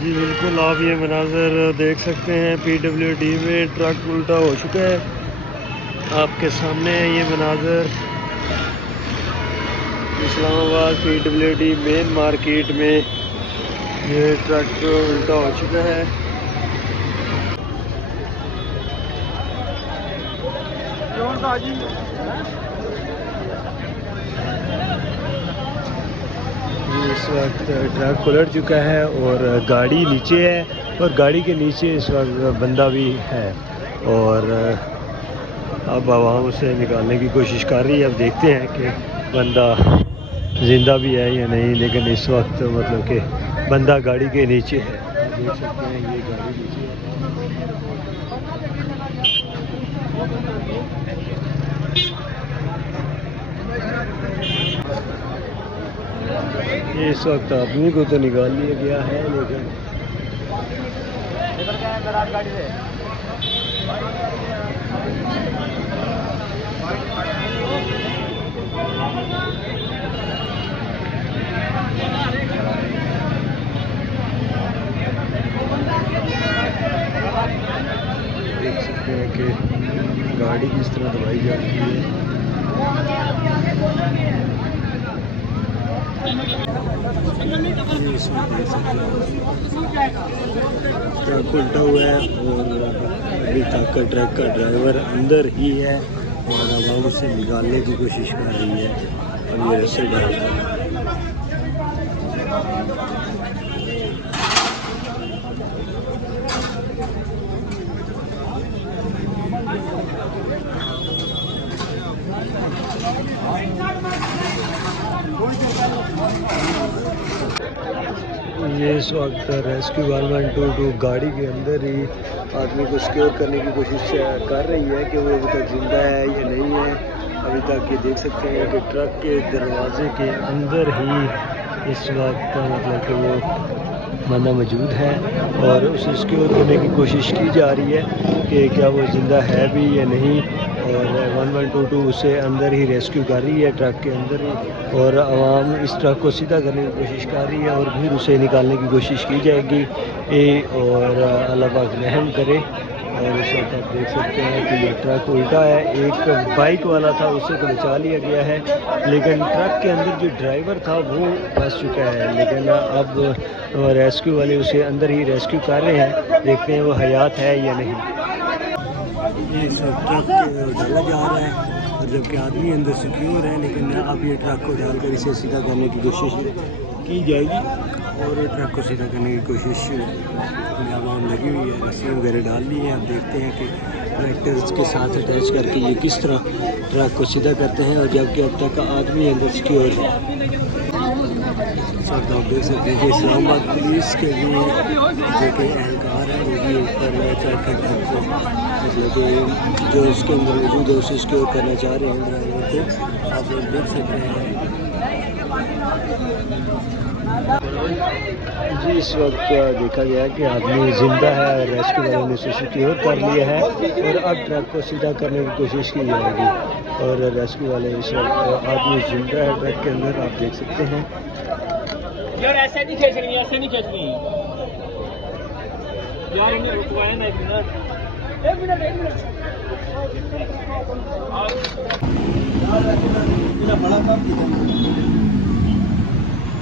जी बिल्कुल, आप ये मनाज़र देख सकते हैं। PWD में ट्रक उल्टा हो चुका है, आपके सामने है ये मनाज़र। इस्लामाबाद PWD मेन मार्केट में ये ट्रक उल्टा हो चुका है। इस वक्त ट्रक उलट चुका है और गाड़ी नीचे है, और गाड़ी के नीचे इस वक्त बंदा भी है, और अब आवाम उसे निकालने की कोशिश कर रही है। अब देखते हैं कि बंदा ज़िंदा भी है या नहीं, लेकिन इस वक्त मतलब कि बंदा गाड़ी के नीचे है। आप देख सकते हैं ये गाड़ी नीचे है। इस वक्त आदमी को तो निकाल लिया गया है, लेकिन देख सकते हैं कि गाड़ी किस तरह दबाई जा रही है। ट्रक उल्टा हुआ है और अभी तक ट्रक का ड्राइवर अंदर ही है, और आवाम उसे निकालने की कोशिश कर रही है। अब ये रस्से डाल रहा है। ये इस वक्त रेस्क्यू 112 गाड़ी के अंदर ही आदमी को सिक्योर करने की कोशिश कर रही है कि वो अभी तक ज़िंदा है या नहीं है। अभी तक ये देख सकते हैं कि ट्रक के दरवाजे के अंदर ही इस वक्त मतलब कि वो बंदा मौजूद है, और उसे सिक्योर करने की कोशिश की जा रही है कि क्या वो ज़िंदा है भी या नहीं। और 1122 उसे अंदर ही रेस्क्यू कर रही है, ट्रक के अंदर ही, और आवाम इस ट्रक को सीधा करने की कोशिश कर रही है, और फिर उसे निकालने की कोशिश की जाएगी। और अल्लाह पाक रहम करे। और इस वक्त आप देख सकते हैं कि ये ट्रक उल्टा है। एक बाइक वाला था, उसे तो बचा लिया गया है, लेकिन ट्रक के अंदर जो ड्राइवर था वो फंस चुका है। लेकिन अब रेस्क्यू वाले उसे अंदर ही रेस्क्यू कर रहे हैं, देखते हैं वो हयात है या नहीं। ये सब ट्रक डाला जा रहा है, और जबकि आदमी अंदर सिक्योर है, लेकिन अब ये ट्रक को डालकर इसे सीधा करने की कोशिश की जाएगी, और ट्रक को सीधा करने की कोशिश आवाम लगी हुई है। रस्सी वगैरह डाल ली है। अब देखते हैं कि ट्रैक्टर्स के साथ अटैच करके ये किस तरह ट्रक को सीधा करते हैं, और जबकि अब तक आदमी अंदर सिक्योर है। सब आप देख सकते हैं कि इस्लामाबाद पुलिस के भी जो कि एहलकार है वो भी ऊपर चढ़ कर ट्रक को मतलब कि जो उसके अंदर मौजूद है उसे सिक्योर करना चाह रहे हैं ड्राइवर को। आप लोग देख सकते हैं जी, इस वक्त देखा गया कि आदमी ज़िंदा है, और रेस्क्यू वालों ने उसे सिक्योर कर लिया है, और अब ट्रक को सीधा करने की कोशिश की जाएगी। और रेस्क्यू वाले इस वक्त आदमी ज़िंदा है ट्रक के अंदर, आप देख सकते हैं। यार ऐसे नहीं खींचनी, ऐसे नहीं खींचनी यार, इन्हें रुकवाया ना। एक मिनट बड़ा काम